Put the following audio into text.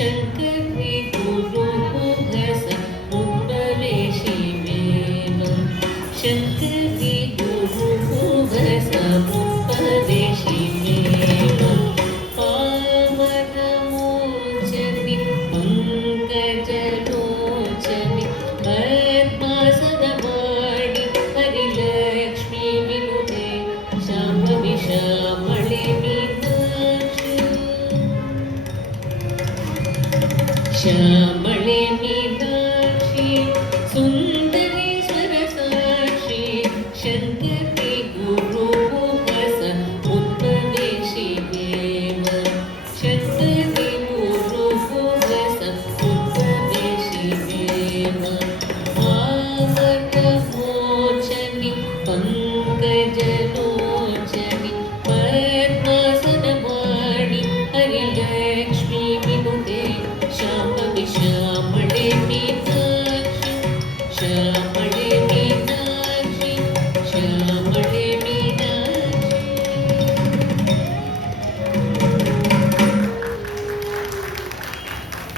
शङ्करि गुरुमुखस उपवेशिमेव शङ्करि गुरुमुखस उपवेशिमेव पावनमोचनि पङ्कजलोचनि पद्मासनवाणि Harilakshmi विनुते Shambhavi श्यामळे Meenakshi श्यामळे Meenakshi Sundareshwar साक्षि शङ्करि गुरुमुखस उपवेशिमेव शङ्करि गुरुमुखस उपवेशिमेव पावनमोचनि पङ्कजलोचनि पद्मासनवाणि Harilakshmi विनुते Shambhavi श्यामळे Meenakshi श्यामळे Meenakshi Shyam